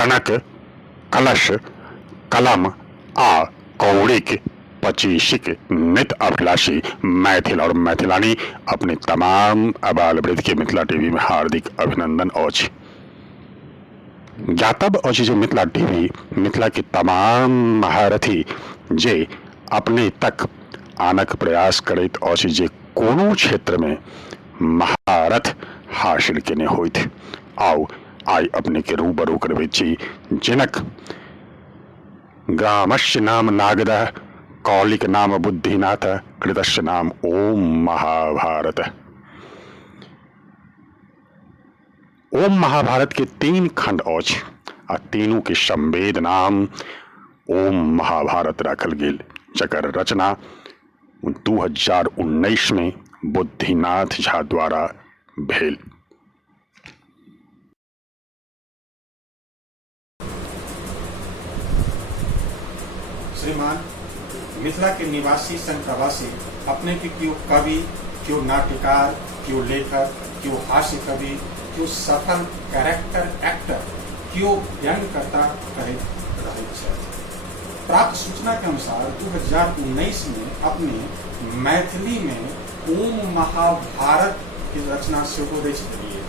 कनक, कलश, कलम आ कौड़िक पचीसिक नित अभिलाषी मैथिल और मैथिलानी अपने तमाम आबाल वृद्ध के मिथिला टीवी में हार्दिक अभिनंदन अछि। ज्ञातव्य अछि जे मिथिला टीवी मिथिला के तमाम महारथी जे अपने तक आनक प्रयास करैत अछि जे कोनो क्षेत्र में महारथ हासिल केने होइत। आओ आई अपने के रूबरू करबैत छी जिनक ग्रामस्य नाम नागद, कौलिक नाम बुद्धिनाथ, कृतस्य नाम ओम महाभारत। ओम महाभारत के 3 खंड अछि आ तीनों के संवेद नाम ओम महाभारत राखल गेल, जकर रचना 2019 में बुद्धिनाथ झा द्वारा भेल। श्रीमान, मिथिला के निवासी संग प्रवासी अपने के क्यों कवि, क्यों नाट्यकार, क्यों लेखक, क्यों हास्य कवि, क्यों सफल कैरेक्टर एक्टर, क्यों व्यंग्यकर्ता कहे रहे छथि। प्राप्त सूचना के अनुसार 2019 में अपने मैथिली में ओम महाभारत की रचना सेहो रचि देलिए।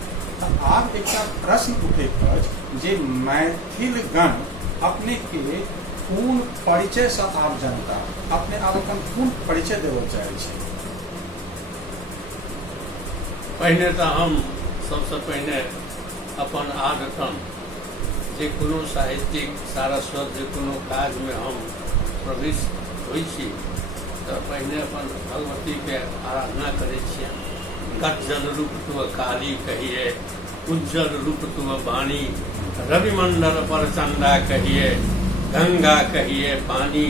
आब एक प्रश्न उठैत अछि जे मैथिल गण अपने के पूर्ण परिचय से आप जनता अपने आप अपन पूर्ण परिचय देवल चाहे छी। पहिने तो हम सबसे पहिने अपन आदतन जे कोनो साहित्यिक सारस्वत जे कोनो काज में हम प्रविष्ट होइ छी तो पहिने अपन भगवती के आराधना करे छियै। गज्जल रूप तुअ काली कहिए, उज्जवल रूप तुअ वाणी, रविमंडल पर चंदा कहिए, गंगा कहिए पानी,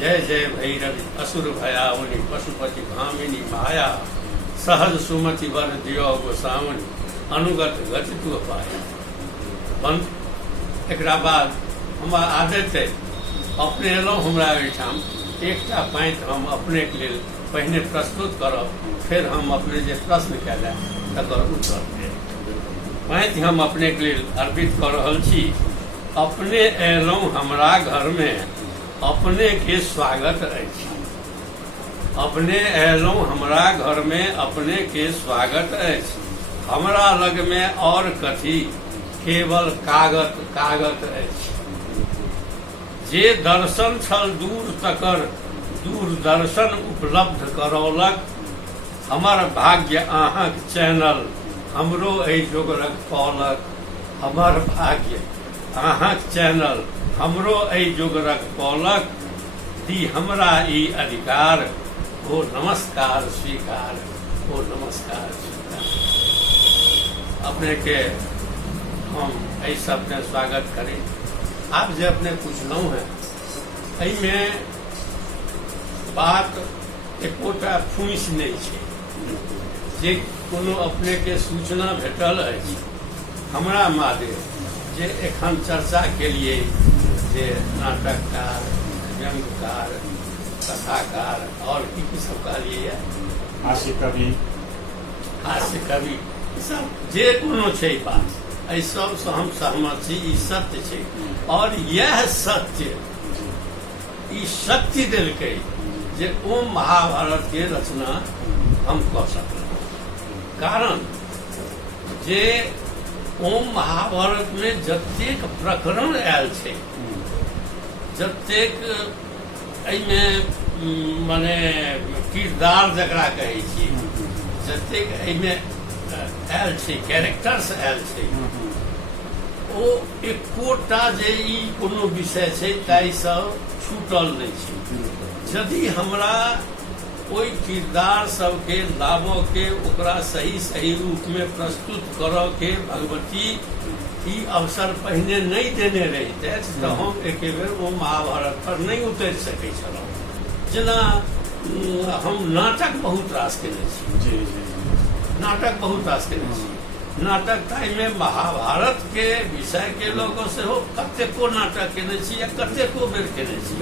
जय जय भैरवी असुर भयावनी, पशुपति भामिनी माया, सहज सुमति वर दियो गोसावनी, अनुगत गति तु पाया। बंद एकरा बाद हमरा आदत है अपने एलहुँ हमरा ओहिठाम एकटा पैंत हम अपने के लेल पहिने प्रस्तुत करब, फिर हम अपने जे प्रश्न कैले तकर उत्तर देब। पैंत हम अपने के लेल अर्पित कर रहल छी। अपने एलहुँ हमरा घर में अपने के स्वागत अछि। अपने एलहुँ हमरा घर में अपने के स्वागत अछि। हमरा लग में और कथी केवल कागत कागत अछि। जे दर्शन छल दूर तकर दूरदर्शन उपलब्ध करौलक। हमर भाग्य अहाँक चैनल हमरो एहि जोगरक पौलक। हमर भाग्य अहाँक चैनल हमरो एहि जोगरक पौलक। दी हमरा ई अधिकार, ओ नमस्कार स्वीकार, ओ नमस्कार स्वीकार। अपने के हम एहि शब्द में स्वागत करें। आप जे अपने पूछलहुँ है एहिमे बात एकोटा फूस नहीं छै। जे कोनो अपने के सूचना भेटल अछि हमरा मादे जे एखन चर्चा के लिए जे नाटककार, व्यंग्यकार, कथाकार और की सब कहलिए हास्य कवि, सब जे कोनो छै बात एहि सबसँ हम सहमत छी। ई सत्य छै और यह सत्य ई शक्ति देलकै जे ओम महाभारत के रचना हम कऽ सकलहुँ। कारण जे ओम महाभारत में जतेक प्रकरण आयल छै, जतेक एहिमे माने किरदार जकरा कहै छी, जतेक एहिमे आयल छै, कैरेक्टर्स आयल छै, ओ एकोटा जे ई कोनो विषय छै ताहिसँ छूटल नहि छै। यदि हमरा ओहि किरदार सबके लाबऽ के ओकरा सही सही रूप में प्रस्तुत करऽ के भगवती ई अवसर पहिने नहीं देने रहिते तो हम एक बेर ओ महाभारत पर नहीं उतरि सकै छलहुँ। जेना हम नाटक बहुत रास केने छी, नाटक बहुत रास केने छी। नाटक ताहिमे महाभारत के विषय के लोगों से हो कतेको नाटक केने छी या कतेको बेर केने छी।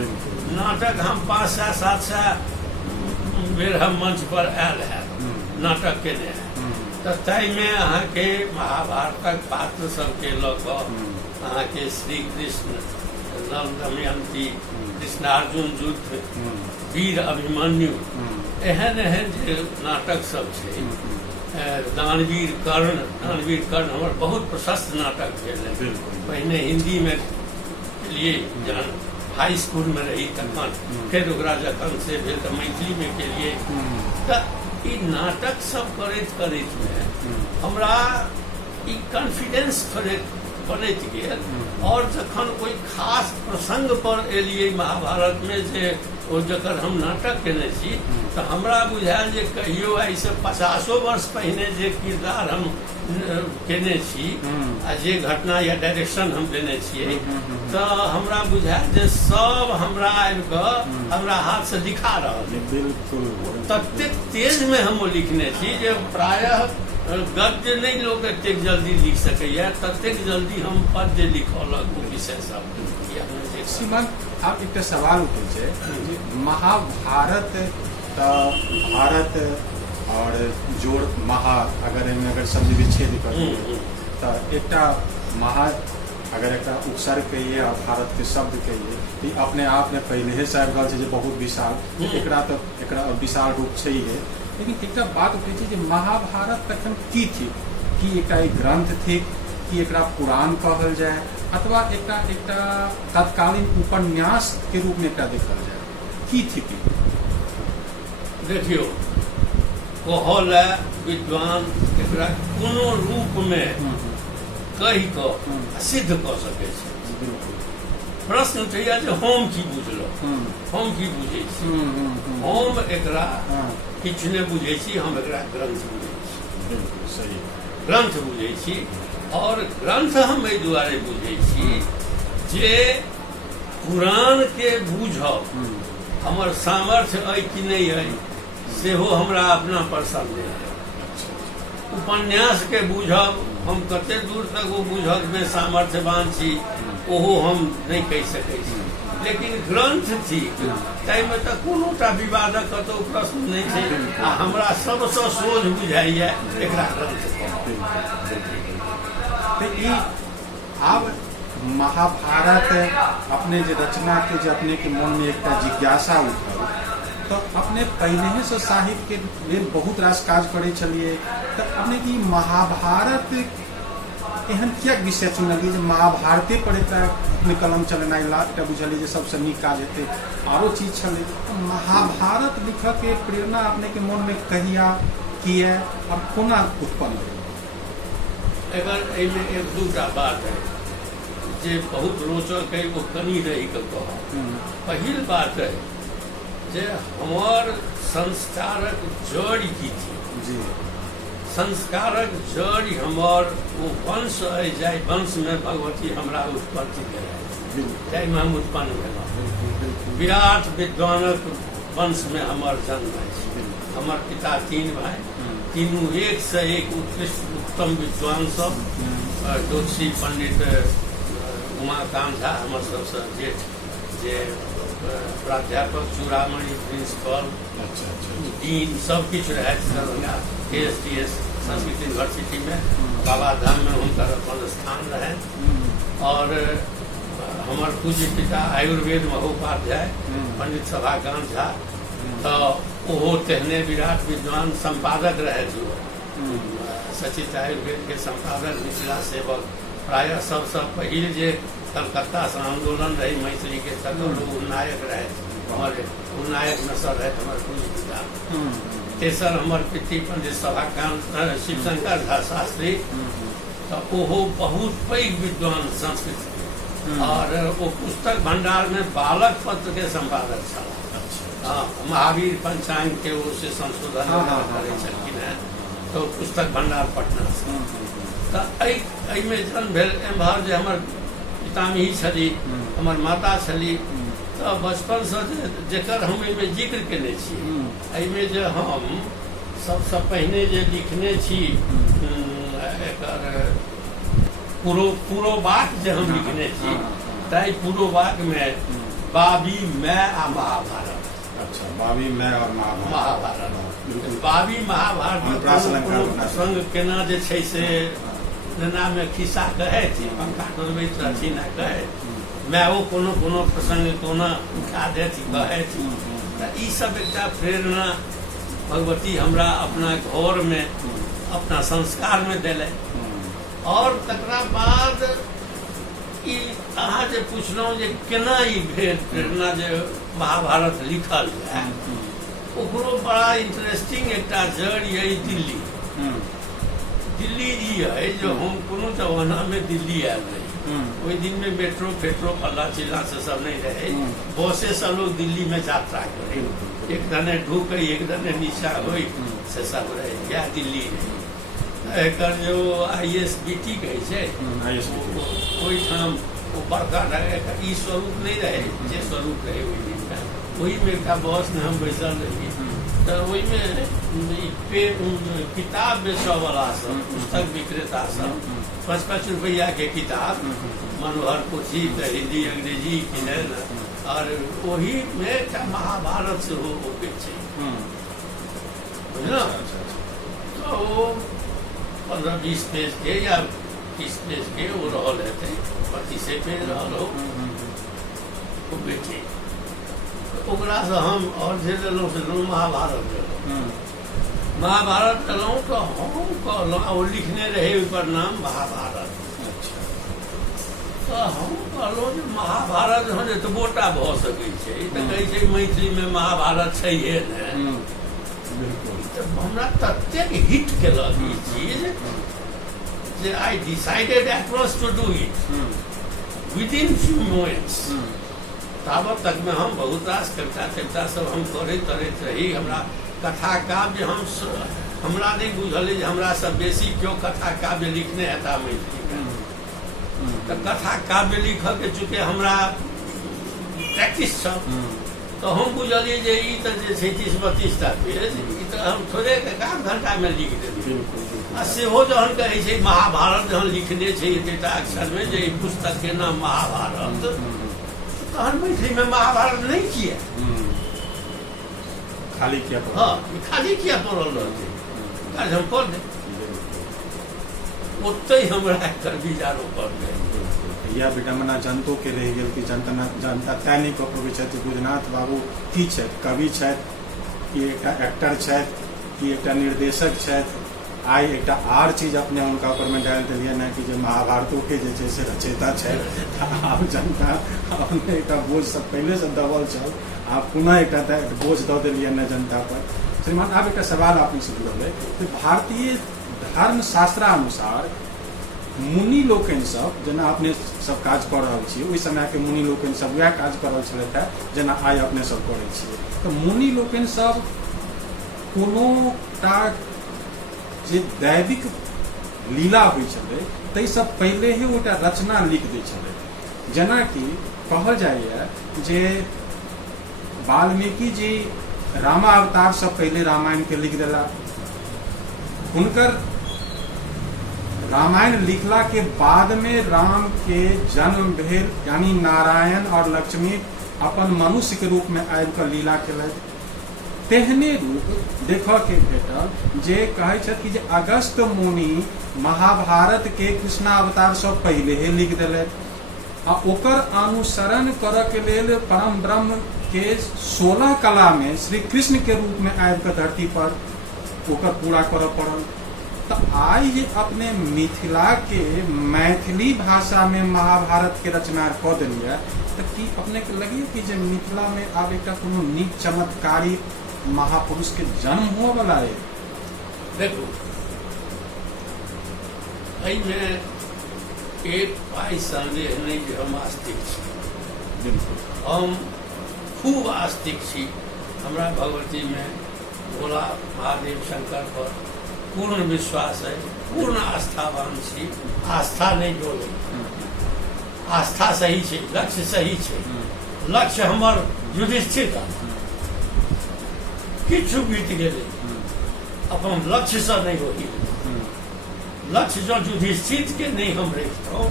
नाटक हम 500-700 बेर हम मंच पर आयल है, नाटक केने हैं। तऽ ताहिमे अहाँके महाभारतक पात्र सबके लऽ कऽ अहाँके श्री कृष्ण, नल दमयंती, कृष्णार्जुन युद्ध, वीर अभिमन्यु, एहन एहन जे नाटक सब छै, दानवीर कर्ण हमर बहुत प्रशस्त नाटक भेल। पहिने हिंदी में लिए जहन हाई स्कूल में रही तखन, फिर ओकरा जखन से भेल तऽ मैथिली में केलिए। तऽ ई नाटक सब करैत करैत में हमरा ई कॉन्फिडेंस बनैत गेल। और जखन कोई खास प्रसंग पर एलिए महाभारत में जे ओ जकर हम नाटक केने छी, तऽ हमरा बुझायल जे कहियो एहिसँ 50 वर्ष पहिने जे किरदार हम केने छी आ जे घटना या डायरेक्शन हम देने छियै, तऽ हमरा बुझायल जे सब हमरा आबि कऽ हमरा हाथ से लिखा रहल है। ततेक तेज में हम लिखने छी जे प्रायः गद्य नहीं लोग एतेक जल्दी लिख सकैया, ततेक जल्दी हम पद्य लिखौलक ओ विषय सब। श्रीमान, आप एक सवाल उठे छै जे महाभारत भारत और जोड़ महा अगर एहिमे अगर शब्द विच्छेद करिए तऽ एकटा महा अगर एक उपसर्ग कहिए और भारत के शब्द कहिए तो अपने आप में पहले से आबि रहल छै जे बहुत विशाल, एकरा विशाल रूप छै है। लेकिन एक बात उठे छै जे महाभारत तखन की थी, कि एक ग्रंथ थी, कि एकरा पुराण कहल जाए, अथवा एक तत्कालीन उपन्यास के रूप में एकरा देखल जाए, की थी? देखियो, कहल विद्वान एकरा कोनो रूप में कहि कऽ सिद्ध कऽ सकै छै। प्रश्न उठैया जे हम की बुझलहुँ, हम की बुझै छी। हम एकरा किछु नहि बुझै छी, हम एकरा ग्रंथ बुझै छी। सही, ग्रंथ बुझै छी। और ग्रंथ हम एहि दुआरे बुझै छी जे पुराण के बुझब हमर सामर्थ्य अइ कि नहीं अइ सेहो हमरा अपना पर संदेह है। उपन्यास के बुझब हम कते दूर तक वो बुझब में सामर्थ्यवान छी ओहो हम नहीं कहि सकै छी। लेकिन ग्रंथ थी ताहिमे तऽ कोनो टा विवादक कतौ प्रश्न नहीं छै। आ हमरा सबसँ सोझ बुझाइए एकरा ग्रंथ अब महाभारत अपने जो रचना के जो अपने के मन में एक जिज्ञासा उठल, तो अपने पहले से साहित्य के लिए बहुत रास काज करे चलिए, तो अपने की महाभारत एहन किया विषय चुनलिए जे महाभारते पर अपने कलम चलेना बुझलिए जे सबसे नीक काज हेतै, आरो चीज छलै। तो महाभारत लिखऽ के प्रेरणा अपने के मन में कहिया किया और कोना उत्पन्न भेल? अगर एहिमे एक दूटा बात है जे बहुत रोचक है, वो कनी रही के कह। पहिल बात है जे हमार संस्कारक जड़ की थी जी। संस्कारक जड़ हमार वो वंश है, जाय वंश में भगवती हमरा उत्पत्ति भेल, जाहिमे हम उत्पन्न भेलहुँ। विराट विद्वानक वंश में हमार जन्म है। हमार पिता 3 भाई, तीनों एक से एक उत्कृष्ट उत्तम विद्वान सब। ज्योतिषी पंडित उमाकांत झा हमर सबसे जेठ जे प्राध्यापक, चूड़ामणि प्रिंसिपल, डीन सब किछु रहैत दरभंगा KSTS संस्कृत यूनिवर्सिटी में। बाबाधाम में हुनकर अपन स्थान रहे। और हमर पूज्य पिता आयुर्वेद महोपाध्याय पंडित सभाकांत झा, तो ओहो तेहने विराट विद्वान संपादक रहे जो सचित आयुर्वेद के संपादक, मिथिला सेवक। प्रायः सबसे पहिल जे कलकत्ता से आंदोलन रही मैथिली के तकर नायक रहे, हमारे नायक नसर रहे हमारे पूज्य पिता। तेसर हमर पितृ पंडित सभाकांत शिवशंकर झा शास्त्री, तो ओहो बहुत पैघ विद्वान संस्कृत के। और वो पुस्तक भंडार में बालक पत्र के संपादक छला। महावीर पंचांग के ओर से संशोधन करे छलखिन हैं, तो पुस्तक भंडार पटना से। तो एहिमे जन्म भेल। एम्हर जे हमर पितामही छली, हमर माता छली, तो बचपन से जेकर हम एहिमे जिक्र केने छी, एहिमे जे हम सबसे पहिने जे लिखने छी एकर पुरोवाक जे हम लिखने छी, ताहि पुरोवाक में बाबी, मैं आ महाभारत अच्छा, बावी मैं और महाभारत बिल्कुल। बावी महाभारत अनुप्रास अलंकार बना प्रसंग केना जे छै से नामे खिस्सा कहै छी, पंखा डोलबैत रहथिन आ कहै मायो कोनो कोनो प्रसंग कोना उठा देत कहै छी। तऽ ई सब एकटा प्रेरणा भगवती हमरा अपना घर में अपना संस्कार में देले। और तकरा बाद ई अहाँ जे पुछलहुँ जे केना ई भेल प्रेरणा जे महाभारत लिखल जाय, ओकरो बड़ा इंटरेस्टिंग एकटा जड़ यही दिल्ली। दिल्ली ई है जो हम कोनो जमाना में दिल्ली आयल रही, ओहि दिन में मेट्रो फेट्रो फल्ला चिल्ला से सब नहीं रहे, बसे से लोग दिल्ली में यात्रा करे, एक दने ढूके एक दने नीचा हो से सब रहे, या दिल्ली रहे। एकर जो ISBT कहै छै ओहिठाम ओ बड़का ई स्वरूप नहीं रहे जे स्वरूप रहे ओहि दिन में, वही में एकटा बस में हम बैसल रही। तो ओहि में किताब बेचऽ वाला सब, पुस्तक विक्रेता सब 5-5 रुपया के किताब मनोहर पोथी तो हिंदी अंग्रेजी किने, और वही में एकटा महाभारत सेहो बेचै बुझलहुँ। तो वो 15-20 पेज के या 30 पेज के वो रहल हेतै, 25 पेज रहल हो वो बेचै। ओकरा से हम और जे लेलहुँ से लेलहुँ महाभारत लेलहुँ। महाभारत लेलहुँ तो हम कहलहुँ वो लिखने रहे ओकर नाम महाभारत। तो हम कहलहुँ जे महाभारत हन एतबोटा भऽ सकै छै, तऽ कहै छै मैथिली में महाभारत छैहे ने। तऽ हमरा ततेक हिट केलक ई चीज जे I decided at once to do it within few moments. ताबत तक में हम बहुत रास कविता सब हम करैत रही। हमरा कथा काव्य हमरा नहीं बुझल जे हमरा सब बेसी क्यों कथा काव्य लिखने हेता मैथिली में। तो कथा काव्य लिखऽ के चूँकि हमरा प्रैक्टिस छ, तो हम बुझलिए जे ई तऽ जे छै 30-32 टा पेज ई तऽ हम थोड़े एक आध घंटा में लिख देलियै। आ सेहो जहन कहै छै महाभारत जहन लिखने छै एतेटा अक्षर में जे पुस्तक के नाम महाभारत, तहन मैथिली में महाभारत नहीं किया खाली किया? हाँ, खाली किया पड़ल रहते, काज हम कर दे ओते हमरा एकर विचारो पड़ गए। या विडम्बना जनतो के रह गेल कि जनता तय नहीं कऽ पबै छथि बुझनाथ बाबू की छथि, कवि छथि कि एकटा एक्टर छथि कि एकटा निर्देशक छथि। आई एकटा आर चीज अपने हुनका ऊपर में डालि देलियै ने कि जे महाभारतो के जे छै से रचयिता छथि। आब जनता अपने एकटा बोझ सब पहले से दबल छल, आब पुनः एकटा बोझ दऽ देलियै ने जनता पर। श्रीमान आब एकटा सवाल अपने से जुड़ल है कि भारतीय धर्म शास्त्रानुसार मुनि लोकनि सब जेना अपने सब काज कऽ रहल छियै, ओहि समय के मुनि लोकनि सब वएह काज कऽ रहल छलथि है जेना आइ अपने सब करै छियै। तऽ मुनि लोकनि सब कोनो टा जे दैविक लीला होइ छलै ताहि सब पहिले ही ओटा रचना लिख दै छलै। जेना कि कहल जाइए जे वाल्मीकि जी रामावतार से पहले रामायण के लिख देला। हुनकर रामायण लिखला के बाद में राम के जन्म भेल, यानी नारायण और लक्ष्मी अपन मनुष्य के रूप में आबि कऽ लीला केलथि। तेहने रूप देखऽ के भेटल जे कहै छथि कि जे अगस्त मुनि महाभारत के कृष्णावतार से पहले ही लिख देलथि, आ ओकर अनुसरण करऽ के लेल परम ब्रह्म के 16 कला में श्री कृष्ण के रूप में आबि कऽ धरती पर ओकर पूरा करऽ पड़ल। तो आई जे अपने मिथिला के मैथिली भाषा में महाभारत के रचना कऽ देलियै, तो की अपने के लगी कि जे मिथिला में आब एकटा कोनो नीक चमत्कारी महापुरुष के जन्म हुआ वाला है? देखो में एक पाई संदेह नहीं कि हम आस्तिक छी, हम खूब आस्तिक छी। हमरा भगवती में भोला महादेव शंकर पर पूर्ण विश्वास है, पूर्ण आस्थावान छी। आस्था नहीं डोले, आस्था सही छै, लक्ष्य सही छै। लक्ष्य हमर युधिष्ठिर किछु बीत गेलै, अपन लक्ष्य से नहीं होई। लक्ष्य जो युधिष्ठिर के नहीं हम रखितौं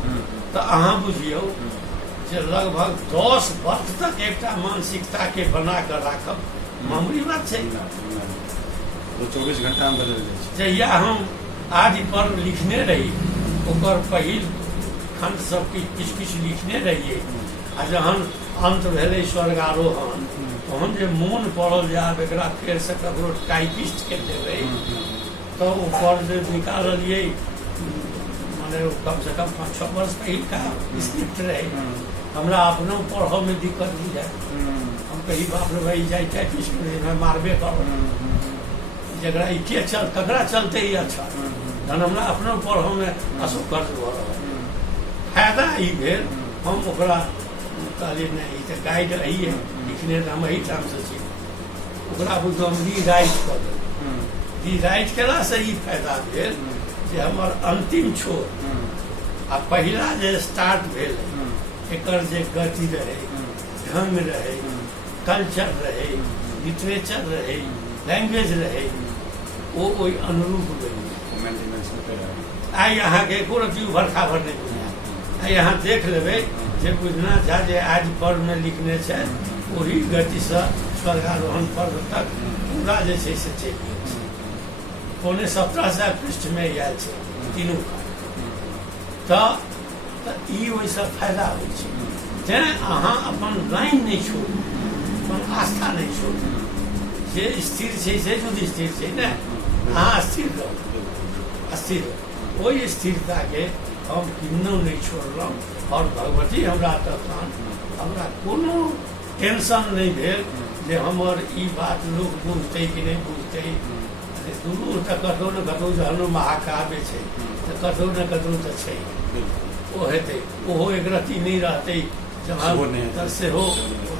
तो अहाँ बुझियौ जे लगभग 10 वर्ष तक एकटा मानसिकता के बना कर राखब मामूली बात छै। तो 24 घंटा में बदल जाए छै। जहिया हम आज पर लिखने रही ओकर पहिल खंड सब किछु किछु लिखने रहिए, आ जहन अंत भेलै स्वर्गारोहण तहन जे मोन पड़ल जे आब एकरा फेर से ककरो टाइपिस्ट के देबै तो ऊपर जे निकालिए माने कम से कम 5-6 वर्ष पहिल का स्क्रिप्ट रहे, हमरा अपनो पढ़ऽ में दिक्कत बुझाय। हम कही बाप रे भाई जाए टाइपिस्ट में मारबे कर जरा के चल ककरा चलते ही अच्छा जहन हमरा अपनो पढ़ऽ में असुकर्ष भऽ रहल फायदा ई भेल। हम ओकरा कहलिए नहीं तो गाइड अही है लिखने हम अही ठाम से छी, ओकरा बुझो हम रीराइट कर देबै। रीराइट केला से ई फायदा भेल जे हमर अंतिम छोर आ पहिला जे स्टार्ट भेल एकर जे गति रहे, ढंग रहे, कल्चर रहे, लिटरेचर रहे, लैंग्वेज रहे, वो ओहि अनुरूप बनि गेल। आइ अहाँके एको रत्ती उभर खाबर नहि बुझायत। आइ अहाँ देख लेबै जे बुझना झा जे आज पर्व में लिखने छै वही गति से स्वर्गारोहण पर्व तक पूरा जे छै से चलि गेल छै। 1750 पृष्ठ में आयल छै तीनू तऽ ई ओहिसँ फायदा होइ छै। तेँ अहाँ अपन लाइन नहि छोड़ू, अपन आस्था नहि छोड़ू। जे स्थिर छै से जुद स्थिर छै ने, अहाँ स्थिर रहू, स्थिर ओहि स्थिरताके हम किन्नौ नहीं छोड़लहुँ। और भगवती हमरा तखन हमरा कोनो टेंशन नहीं भेल जे हमर ई बात लोग बुझतै कि नहीं बुझतै। दूर तऽ कतहु ने कतहु जहन महाकाव्य छै तऽ कतहु ने कतहु तऽ छै, ओ हेतै। ओहो एक रत्ती नहीं रहतै जहाँ तऽ सेहो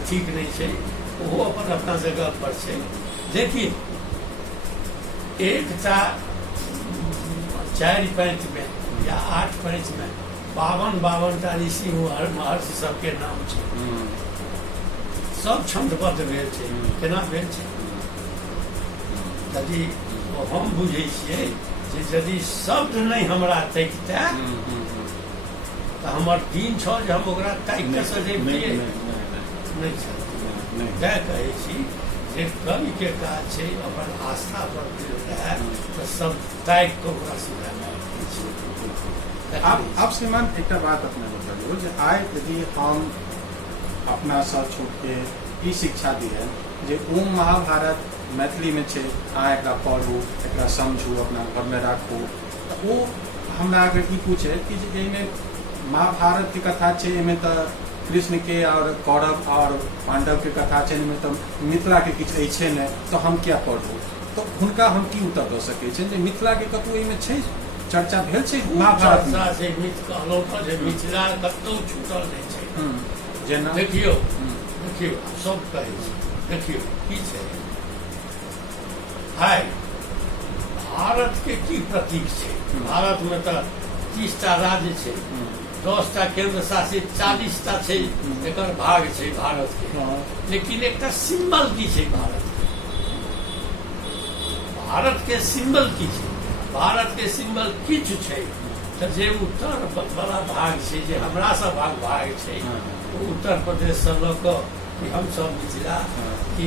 ठीक नहीं छै, ओहो अपन अपना जगह पर छै। लेकिन एकटा 4 पंथ में या 8 पंथ में 52 टा ऋषि महर्षि सबके नाम छै, सब छंदबद्ध भेल छै। केना भेल छै? यदि हम बुझै छियै जे यदि शब्द नहीं हमरा तकितै तऽ हमर दिन छल जे हम ओकरा ताकि कऽ सजैबतियै नहि छल। तैँ कहै छी जे कवि के काज छै अपन आस्था पर देल रहै तऽ सब ताकि कऽ ओकरा सिखाना। आप श्रीमान एक बात अपने बताइए जे आइ यदि हम अपना सा छूट के ई शिक्षा दिए जे ओम महाभारत मैथिली में छै, अहाँ एकरा पढ़ू, एकरा समझू, अपना घर में राखू, तऽ वो हमरा अगर ई पूछे कि एहिमे महाभारत के कथा छै, एहिमे तऽ कृष्ण के और कौरव और पांडव के कथा छै, एहिमे तऽ मिथिला के किछु अछि नहि, तो हम क्या पढ़ू? तो हुनका हम की उत्तर दऽ सकै छियनि जे मिथिला के कतहु एहिमे छै चर्चा भेल छै महाभारत में? चर्चा छै कहलहुँ तऽ जे मिथिला कतहु छूटल नहि छै। जेना देखियौ सब कहै छै, देखियौ की छै आइ भारत के की प्रतीक छै? भारत में तऽ 30 टा राज्य छै, 10 टा केंद्र शासित, 40 टा छै एकर भाग छै भारत के। लेकिन एकटा सिंबल की छै भारत के? भारत के सिंबल की छै? भारत के सिंबल किछु छै तऽ जे उत्तर वाला भाग छै, जे हमरा सब भाग छै, उत्तर प्रदेश से लऽ कऽ कि हमसब मिथिला कि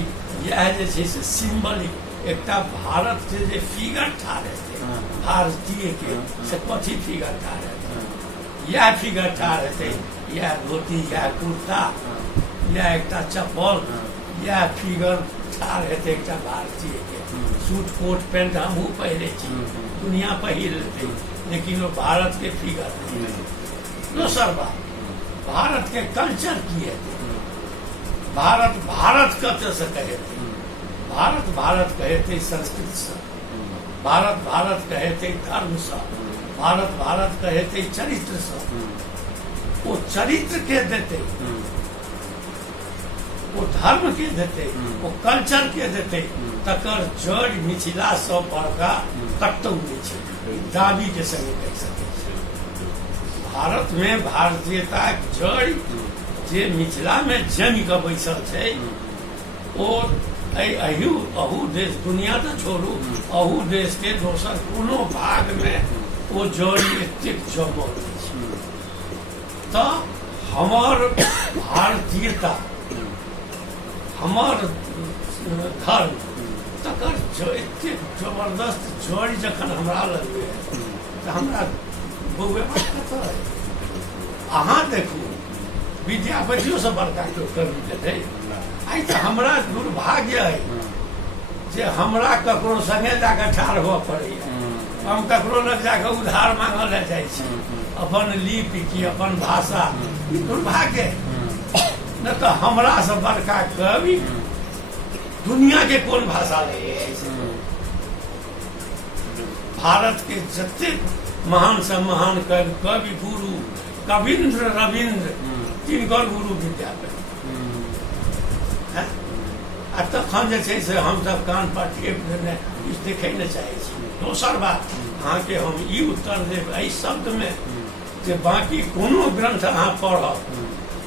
इएह जे छै से सिंबलिक एकटा भारत के जे फिगर ठाढ़ हेतै भारतीय के से कथी फिगर ठाढ़ हेतै? इएह फिगर ठाढ़ हेतै, इएह धोती, इएह कुर्ता, इएह एकटा चप्पल, इएह फिगर ठाढ़ हेतै एकटा भारतीय के। सूट कोट पैंट हमहूँ पहिरे छी, दुनिया पहिर लेतै, लेकिन वो भारत के फिगर नहीं। दोसर बात, भारत के कल्चर की हेतै? भारत कतऽ से कहेतै? भारत कहेतै संस्कृत से, भारत कहेतै धर्म से, भारत कहेतै चरित्र से। वो चरित्र के देतै, वो धर्म के देतै, वो कल्चर के देतै, तकर जड़ मिथिला से बड़का कतहु नहीं छै। दाबी के संगे कहि सकै छी भारत में भारतीयता जड़ जे मिथिला में जमि कऽ बैसल छै, ओ अहू देश दुनिया तऽ छोड़ू, अहू देश के दोसर कोनो भाग में वो जड़ एतेक जमल छै। तऽ हमर भारतीयता, हमर धर्म तकर एतेक जबरदस्त जड़ जखन हमरा लगबै तऽ हमरा बौएबा कतऽ अइ। अहाँ देखू विद्यापतियो से बड़का केओ कवि भेलै। आइ तऽ हमरा दुर्भाग्य अइ जे हमरा ककरो संगे जाके ठाढ़ हुअ पड़ैया। हम ककरो लग जाके उधार मांगल ले जाइ छी अपन लिपि की अपन भाषा। ई दुर्भाग्य न तऽ हमरा से बड़का कवि दुनिया के कोन भाषा लगे छै। भारत के जतेक महान से महान कवि गुरु कविन्द्र रविन्द्र तिनकर गुरु विद्यापति। आ तखन जे छै से हमसब कान पर टेप देने किछु देखै नहि चाहै छी। दोसर बात अहाँके हम ई उत्तर देब एहि शब्दमे जे बाँकी कोनो ग्रंथ अहाँ पढ़ब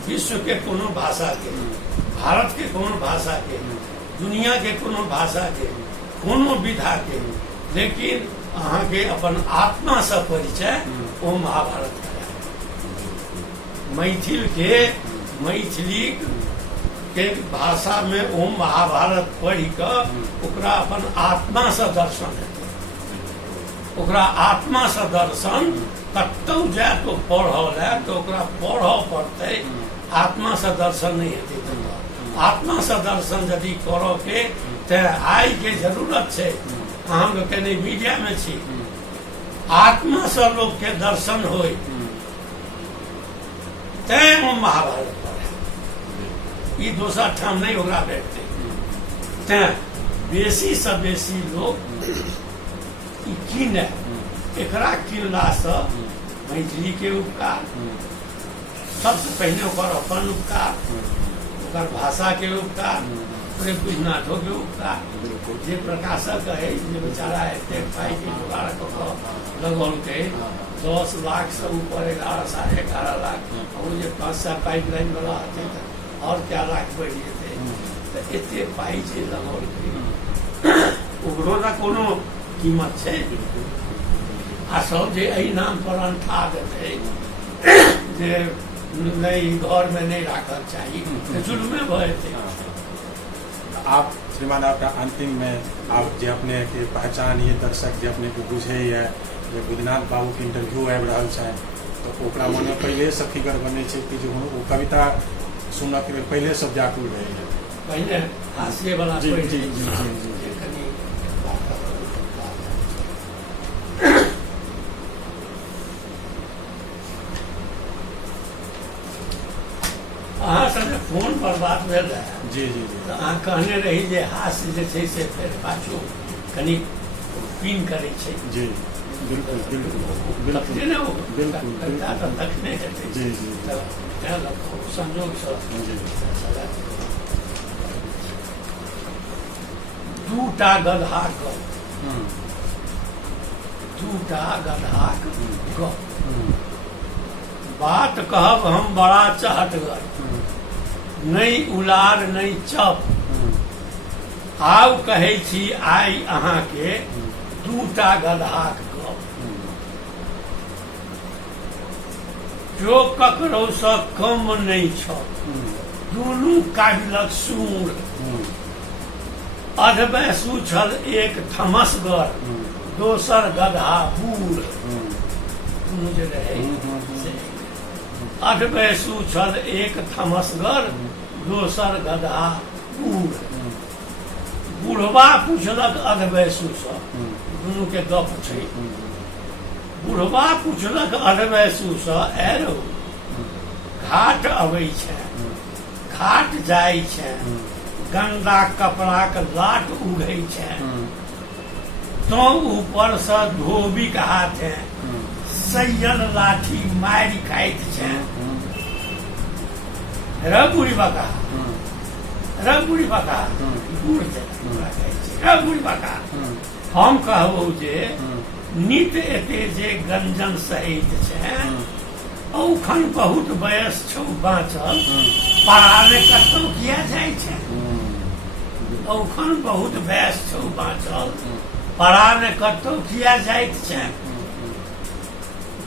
विश्व के कोनो भाषा के, भारत के कोनो भाषा के, दुनिया के कोनो भाषा के, कोनो विधा के, लेकिन अहाँके अपन आत्मा से परिचय ओ महाभारत कराए। मैथिल के मैथिली के भाषा में ओ महाभारत पढ़ि कऽ ओकरा अपन आत्मा से दर्शन हेतै। ओकरा आत्मा से दर्शन कतौ जाए तो पढ़ऽ लए तऽ ओकरा पढ़ऽ पड़तै। आत्मा से दर्शन नहीं हेतै तऽ आत्मा से दर्शन यदि करऽ के तऽ आइ के जरूरत छै। अहाँ लोग कनी मीडिया में छी, आत्मा से लोग के दर्शन होय तैं ओ महाभारत पढ़े। ई दोसर ठाम नहीं ओकरा भेटतै। तैं बेसी से बेसी लोग ई कीने, एकरा किनला से मैथिली के उपकार, सबसे पहले ओकर अपन उपकार, ओकर भाषा के उपकार, प्रेम बुझनाथो के उपकार। जे प्रकाशक है जे बेचारा एतेक पाई के जुगाड़ कऽ कऽ लगौलकै 10 लाख से ऊपर 11 साढ़े 11 लाख और जे 500 पाइपलाइन वाला हेतै तऽ और क्या लाख बढ़ि जेतै। तऽ एतेक पाई जे लगौलकै ओकरो ने कोनो कीमत छै। आ सब जे एहि नाम पर अंठा देतै जे नहीं घर में नहीं रखना चाहिए तो जुल्मे भऽ जेतै। आप श्रीमान आपका अंतिम में आप जे अपने के पहचान ये दर्शक जे अपने को बुझे या जे बुधनाथ बाबू के इंटरव्यू आबि रहल छै तो ओकरा मन में पहले से फिगर बने छै कि जो वो कविता सुनऽ के पहले सब व्याकुल रहे हैं। पहले हास्य वाला जी जी जी जी अहाँ से फोन पर बात भेल रहे जी जी जी तऽ अहाँ कहने रही जे हास्य जे छै से फेर पाछू कनि पिन करै छै। जी बिल्कुल बिल्कुल तखने ने ओ बिल्कुल कविता तऽ तखने हेतै। जी जी तऽ तैं लऽ कऽ संजोग से दूटा गधाक गप बात कहब हम बड़ा चहटगर, नहीं उलार नहीं चप। आउ कहै छी आइ अहाँ के दूटा गधाक गप। जो ककरो सँ कम नहीं छ, दुनू काबिलक सूर। अधबैसू छल एक थमसगर, दोसर गधा बूढ़। दुनू जे रहै अधबैसू छल एक थमसगर, दोसर गधा बूढ़। बुढ़वा पूछलक अधबैसू सँ, दुनू के गप छै। बुढ़वा पूछलक अधबैसू सँ, एरो घाट अबै छै, घाट जाइ छै, गंदा कपड़ा के लाट उघै छै, तो ऊपर से धोबीक हाथे सैयल लाठी मारि खाइत छै। रे बुढ़ी बका, रे बुढ़ी बका, बूढ़ छै रे बुढ़ी बका। हम कहबो जे नित एते जे गंजन सहित छै, औखन बहुत बयस छौ बाँचल, पराने कतौ किया जाइ छै। औखन बहुत बयस छौ बाँचल, पराने कतौ किया जाइत छै।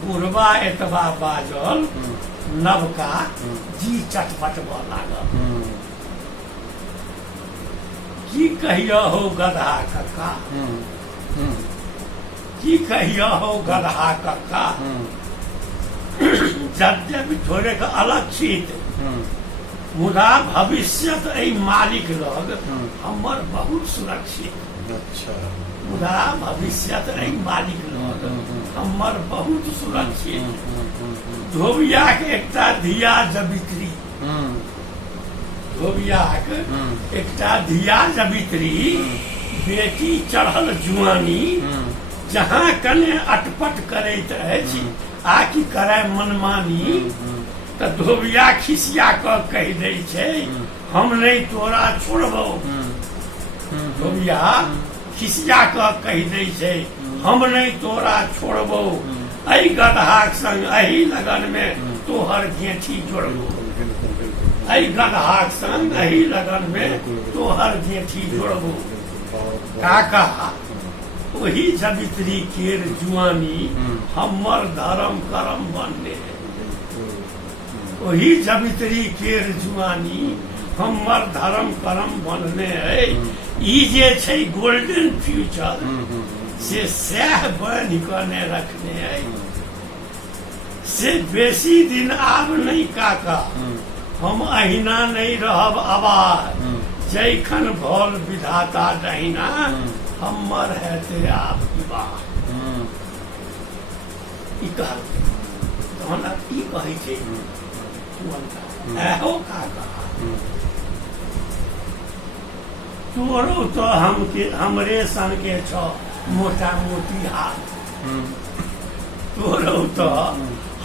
बुढ़वा एतबा बाजल, नवका जी चटपटबऽ लागल। की कहिया हो गधा कक्का, की कहिया हो गधा कक्का, यद्यपि थोड़े का अलक्षित मुदा भविष्यत एहि मालिक लग हमर बहुत सुरक्षित। अच्छा मुदा भविष्यत एहि मालिक लग हमर बहुत सुरक्षित। धोबिया के एकटा धिया जबित्री, धोबिया के एकटा धिया जबित्री, बेटी चढ़ल जुआनी, जहाँ कने अटपट करैत अछि आकि करे मनमानी, तो धोबिया खिसिया क कहि दै छै हम नहीं तोरा छोड़बो। धोबिया खिसिया क कहि दै छै हम नहीं तोरा छोड़बो, एहि गदहाक संग एहि लगन में तोहर घेठी जोड़बो, एहि गदहाक संग एहि लगन में तोहर घेठी जोड़बो। काका वही जबित्री केर जुआनी हमर धर्म करम बनने, वही जबित्री केर जुआनी हमर धर्म करम बनने है। ई जे छै गोल्डन फ्यूचर से सह बन कने रखने है, से बेसी दिन आब नहीं काका, हम अहिना नहीं रहब आबाद, जैखन भल विधाता दहिना हमर हेते आब विवाह। ई कहलकै तहन ई कहै छै हो काका तोरो तो हमरे सन के छो मोटा मोटी हाथ, तोरो तो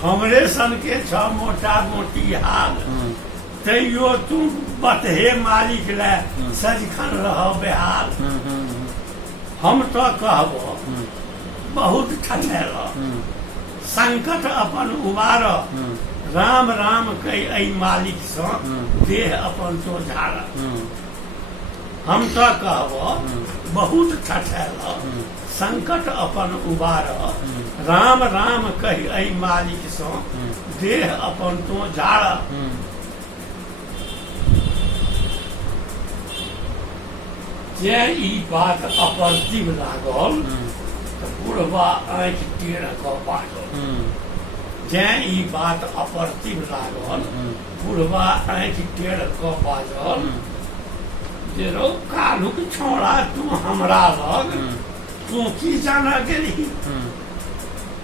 हमरे सन के छो मोटा मोटी हाल, तैयो तुम बतहे मालिक ले सजखन रहो बेहाल। हम तो कहबो बहुत ठठेर, संकट अपन उबार, राम राम कई आई मालिक से देह अपन तो झाड़। हम तो कहबो बहुत ठठेर, संकट अपन उबार, राम राम कही आई मालिक से देह अपन तो झाड़। जे ई बात अप्रतिम लागल तो बुढ़वा आँखि टेढ़ क बाजल। जे ई बात अप्रतिम लागल बुढ़वा आँखि टेढ़ क बाजल, जे रो कालुक छोड़ा तू हमरा लग तू की जाना गेली,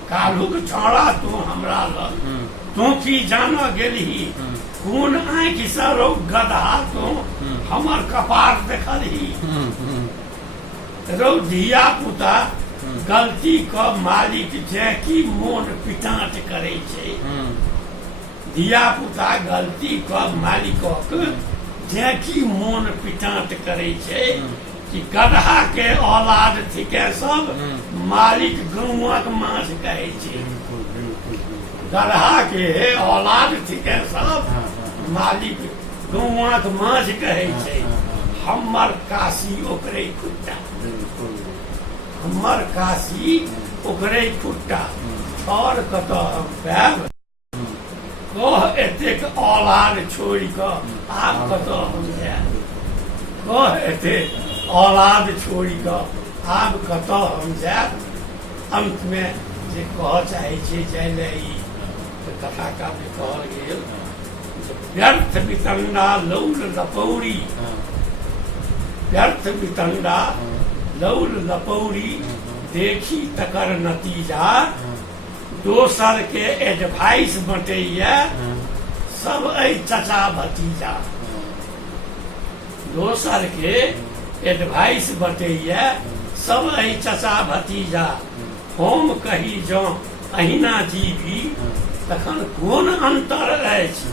कालुक छोड़ा तू हमरा लग तू की जाना गेली, कोन आँखि से रो गधा तू हमर कपार देखलही। रो धिया पुता गलती क मालिक जे की मोन पिटाट करे छै, धिया पुता गलती क मालिकक जे की मोन पिटाट करे छै, कि गधा के औलाद थिके सब मालिक गौआक माछ कहे छै। गधा के औलाद थिके सब मालिक गौआक माछ कहे छै। हमर काशी ओकरे खुट्टा, हमर काशी ओकरे खुट्टा, और कतऽ हम पाएब, कह एतेक औलाद छोड़ि कऽ आब कतऽ हम जाएब, कह एतेक औलाद छोड़ि कऽ आब कतऽ हम जाएब। अंत में जे कह चाहे छै जाय ले ई कथा काव्य कहल गेल, व्यर्थ वितंडा लौल लपौरी, व्यर्थ वितंडा लौल लपौरी, देखी तकर नतीजा दोसर के एडवाइस बटैया सब अइ चचा भतीजा। दोसर के एडवाइस बटैया सब अइ चचा भतीजा। हम कही जँ अहिना जीवी तखन कोन अंतर अछि,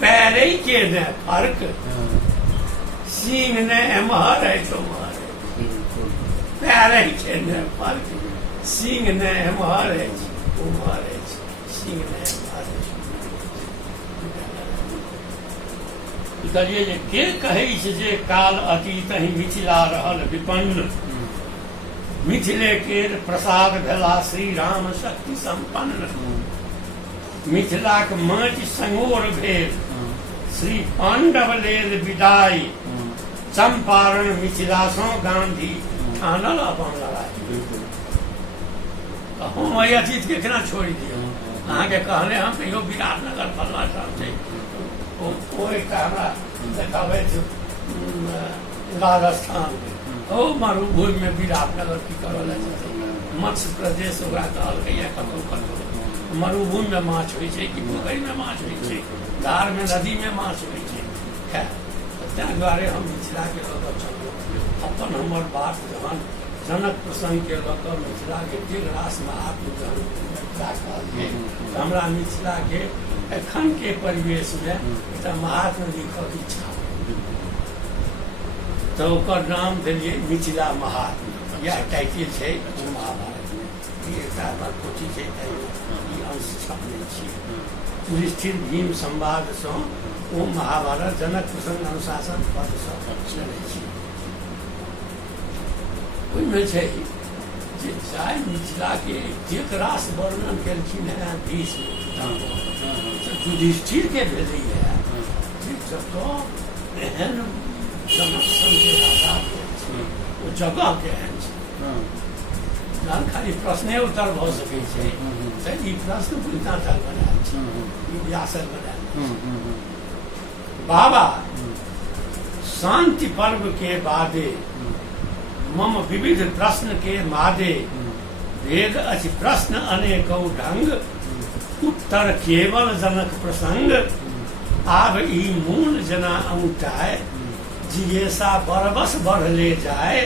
पैरे के ने फर्क, सींग ने एम्हर अछि ओम्हर, पैरे के ने फर्क, सींग ने एम्हर अछि ओम्हर अछि, सींग ने एम्हर अछि। कहलिए जे के कहै छै जे काल अतीत ही मिथिला रहल विपन्न, मिथिले केर प्रसाद भेला श्री राम शक्ति संपन्न। मिथिलाक माटि संगोर भेल श्री पांडव लेल विदाई, चंपारण मिथिलासों गांधी ठानल अपन लड़ाई। तो हम यह चीज के केना छोड़ दिए अहाँ के कहले हम कहियो विराटनगर फलना ठाम छै ओहि का हमरा देखाबे राजस्थान में ओ मरुभूमि में विराटनगर की करल है मत्स्य प्रदेश ओकरा कहल गया कतौ कतौ मरुभूमि में माछ होइ छै कि पोखरि में माछ होइ छै धार में नदी में माछ होइ छै है ताहि दुआरे हम मिथिला के लऽ कऽ चलू अपन हमर बात जहन जनक प्रसंग के लऽ कऽ मिथिला के दिल रास महात्म जहन मिथिला कहलियै हमरा मिथिला के एखन के परिवेश में एकटा महात्म लिखक इच्छा तो ओकर नाम देलियै मिथिला महात्म यह टाइटल छै महाभारत में एकटा पोथी छै ई अंश छपने छी युधिष्ठिर भीम संवाद सँ ओ महाभारत जनक प्रसंग अनुशासन पद सँ चलै छी ओहिमे छै जे जाय मिथिला के एक रास वर्णन केलखिन हैं भीष्म युधिष्ठिर के भेलैया जे जतऽ एहन जनक सन के राजा ओ जगह केहन छै जहन खाली प्रश्ने उत्तर भऽ सकै छै तऽ ई प्रश्न पूर्णतः बनायल छै ई व्यासर बनायल बाबा शांति पर्व के बादे मम विविध प्रश्न के मादे वेद अछि प्रश्न अनेकौ ढंग उत्तर केवल जनक प्रसंग आब ई मूल जना औटाय जिज्ञासा बरबस बढ़ ले जाए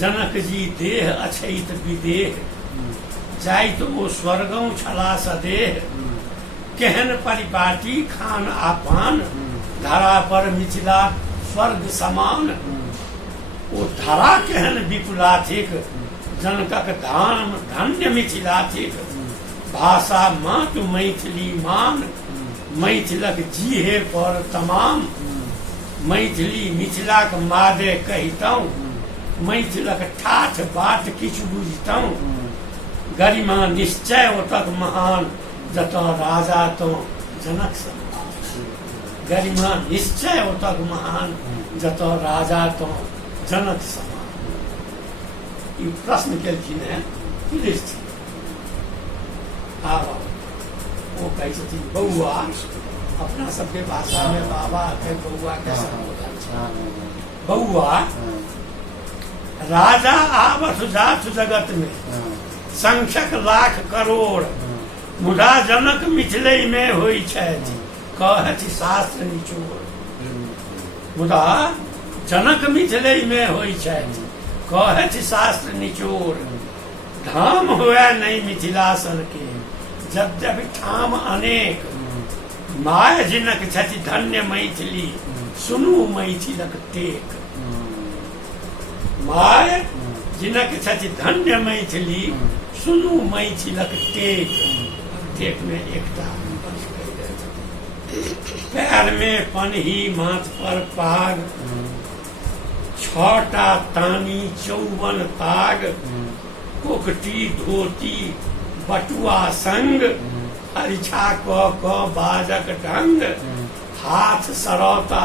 जनक जी देह अछैत विदेह जाइत ओ स्वर्गौ छला सदेह केहन परिपाटी खान आपान धरा पर मिथिला स्वर्ग समान ओ धरा केहन विपुलाथिक जनकक धाम धन्य मिथिलाथिक भाषा मातु मैथिली मान मैथिलक जीहे पर तमाम मैथिली मिथिलाक मादे कहितौं मैथिलक ठाठ बाट किछु बुझतौं गरिमा निश्चय ओतक महान जतऽ राजा तो जनक समान गरिमा निश्चय ओतक महान जतऽ राजा तो जनक समान ई प्रश्न केलखिन हैं युधिष्ठिर आब वो कहै छथिन बौआ अपना सबके भाषा में बाबा के बौआ के संबोधन छै बौआ राजा आबथ जात जगत में संख्यक लाख करोड़ मुदा जनक मिथिले में होइ छथि कहथि शास्त्र निचोड़ मुदा जनक मिथिले में होइ छथि कहथि शास्त्र निचोड़ धाम हुए नहीं मिथिलासन के यद्यपि ठाम अनेक माय जिनक छथि धन्य मैथिली सुनू मैथिलक टेक माय जिनक छथि धन्य मैथिली सुनू मैथिलक टेक टेक में एकटा पैर में पनही माथ पर पाग छटा तानी 54 ताग कोकटी धोती बटुआ संग हरिछा क बाजक ढंग हाथ सरौता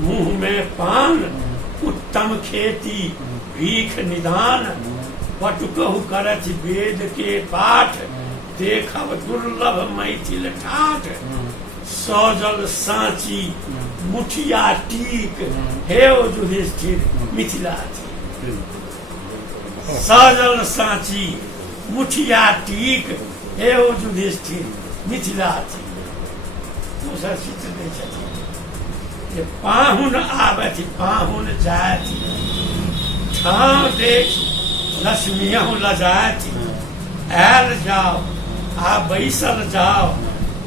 मुंह में पान उत्तम खेती भीख निदान बटुकहु करथ वेद के पाठ देखब दुर्लभ मैथिल ठाठ सजल साँची मुठिया टीक हे युधिष्ठिर मिथिला सजल साँची मुठिया टीक हे युधिष्ठिर मिथिला दोसर चित्र दै छथिन जे पाहुन आबथि पाहुन जायथि ठाम देख लक्ष्मीहु लजायथि आयल जाओ आ बैसल जाओ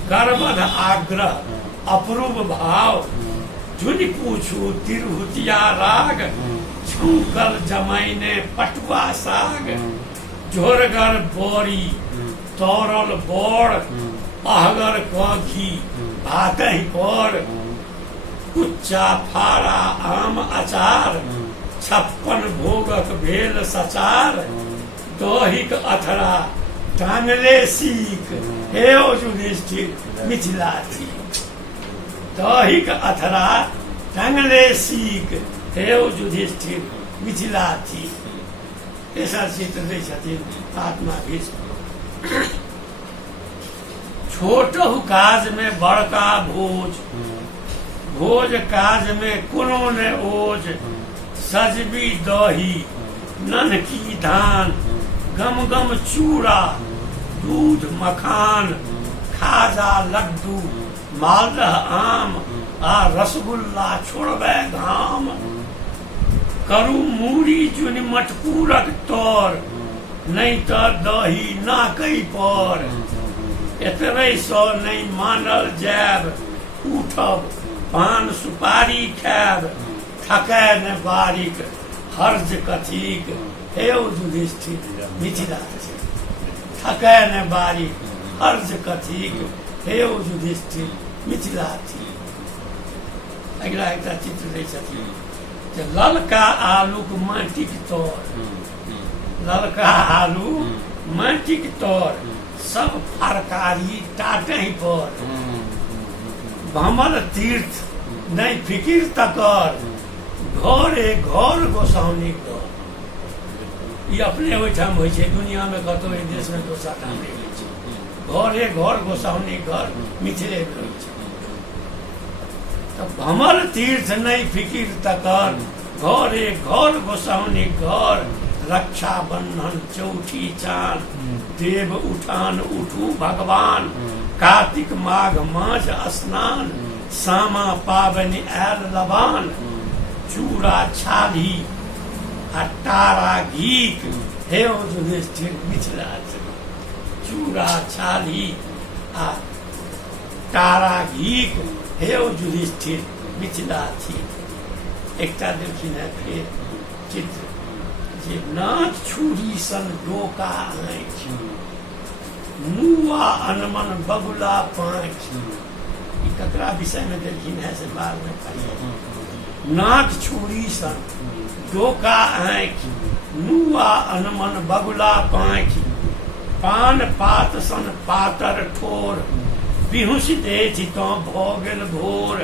करबध आग्रह अपूर्व भाव झुनि पूछू तिरहुतिया राग छौकल जमाइने पटुआ साग झोरगर बोरी तौरल बोर अहगर घी भातहि पर कुच्चा फाड़ा आम अचार 56 भोगक भेल सचार दहिक अथरा टांगले सीख हे युधिष्ठिर मिथिला थी दहिक अथरा टांगले सीख हे युधिष्ठिर मिथिला थी। तेसर चित्र दै छथिन महात्मा भीष्म। छोटहु काज में बड़का भोज, भोज काज में कोनो ने ओज। सजबी दही ननकी धान, गम गम चूड़ा दूध मखान। खाजा लड्डू मालदह आम, आ रसगुल्ला छोड़बे घाम। करू मूड़ी चुन मटकूरक तौर, नहीं तो दही ना कई पर। एतबे सो नहीं मानल जायब, उठब पान सुपारी खायब। थकै न बारिक हर्ज कथीक, हे युधिष्ठिर मिथिला थी। थकै न बारिक हर्ज कथीक, हे युधिष्ठिर मिथिला थी। अगला एक चित्र दै छथिन जे ललका आलूक माटिक तौर, ललका आलू माटिक तौर। सब फरकारी टाटहि पर, भमर तीर्थ नहीं फिकिर तकर। घरे घर गोसाउनी घर, ई अपने ओहिठाम होइ छै, दुनिया में कतौ एहि देश में दोसर ठाम नहि होइ छै। घरे घर गोसाउनी घर मिथिले में होइ छै। तो भमर तीर्थ नहीं फिकिर तकर, घरे घर गोसाउनी घर। रक्षा बंधन चौठी चान, देव उठान उठू भगवान। कार्तिक माघ माझ स्नान, सामा पाबनि आयल लबान। चूड़ा छाली आ तारा घीक, हे युधिष्ठिर मिथिला थी। चूड़ा छाली आ तारा घीक, हे युधिष्ठिर मिथिला थी। एकटा देखिन है फिर चित्र जे नाक छुरी सन डोका आँखि, मुआ अनमन बगुला पाँख। ई ककरा विषय में देखिन है से बाद में पढ़िए। नाक छुरी सन डोका आँखि, मुआ अनमन बगुला पाँख। पान पात सन पातर ठोर, बिहुस देखि तो भऽ गेल भोर।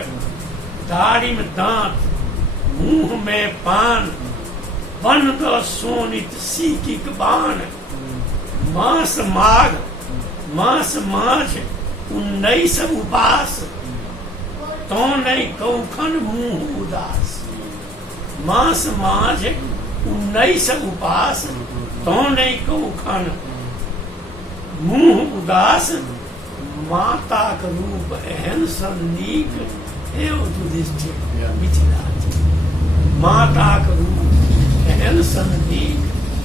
दाढ़ी में दांत मुंह में पान, बन द सोनित सीकिक बाण। मास माघ मास माझ 19 उपास, तो नहीं कौखन मुंह उदास। मास माझ 19 उपास, तो नहीं कौखन मुंह उदास। माताक रूप एहन सन नीक, हे युधिष्ठिर मिथिला थी। माताक रूप एहन सन नीक,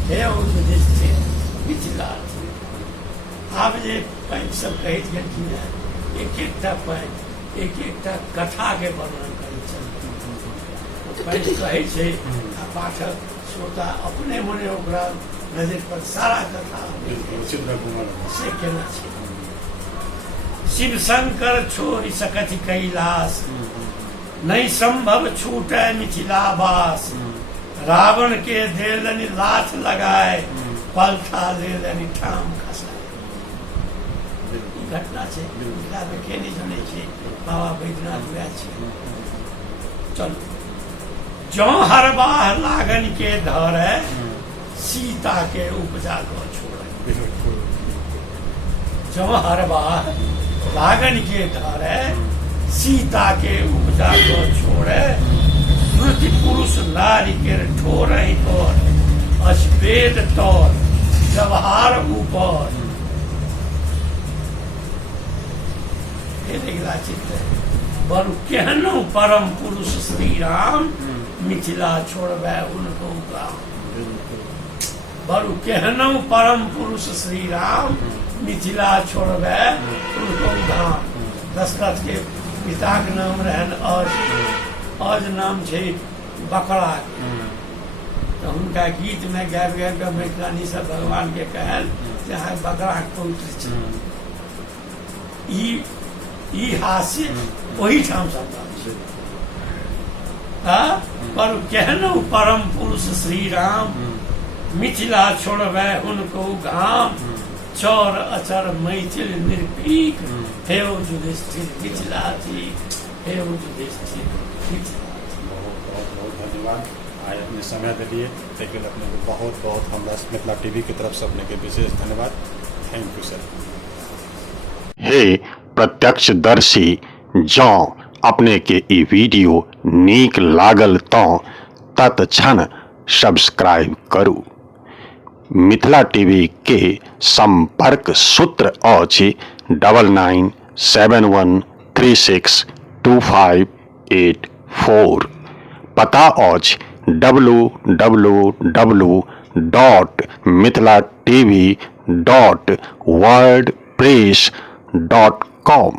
हे युधिष्ठिर मिथिला थी। आब जे पैंच सब कहैत गेलखिन है, एक एकटा पैंच एक एकटा कथा के वर्णन करैत छलखिन। पैंच कहै छै आ पाठक श्रोता अपने मने ओकरा नजर पर सारा कथा से केना छै। शिव शंकर छोड़ि सकति कैलाश, नहीं संभव छूटे मिथिला वास। रावण के देलनि लाथ लगाए, पलथा लेलनि ठाम खसाए। घटना छै मिथिला में के नहीं जाने छै, बाबा बैद्यनाथ वैह छै। चलो जौ हरबाह लागन के धरे, सीता के उपजा को छोड़े। जौ हरबाह लागन के धरे, सीता के उपजा को छोड़े। श्रुति पुरुष नारी के ठोरहि पर, अश्वेद तौर व्यवहार ऊपर। अगला चित्र बरु केहनो परम पुरुष श्री राम, मिथिला छोड़बे उनको गाम। बरु केहनो परम पुरुष श्री राम, मिथिला छोड़बे उनको गाम। दशरथ के पिता के नाम रहन अज नाम छै बकरा के। तो उनका गीत में गाबि गाबि के मैथिलानी सब भगवान के कहल जे अहाँ बकरा के पुत्र छी। ई हास्य वही ठाम सब पर केहनो परम पुरुष श्री राम, मिथिला छोड़बे उनको गाम। चौर अचर मैथिल निर्भीक, हे युधिष्ठिर मिथिला थी। हे युधिष्ठिर मिथिला थी। धन्यवाद। आए अपने समय दिलिए ताकि अपने को बहुत बहुत हमरा मिथिला टीवी की तरफ से अपने के विशेष धन्यवाद। Thank you sir. हे प्रत्यक्षदर्शी, जौ अपने के ई वीडियो नीक लागल तो तत्क्षण सब्सक्राइब करू। मिथिला टीवी के संपर्क सूत्र अछि 9971362584। पता अछि www.mithilatv.wordpress.com।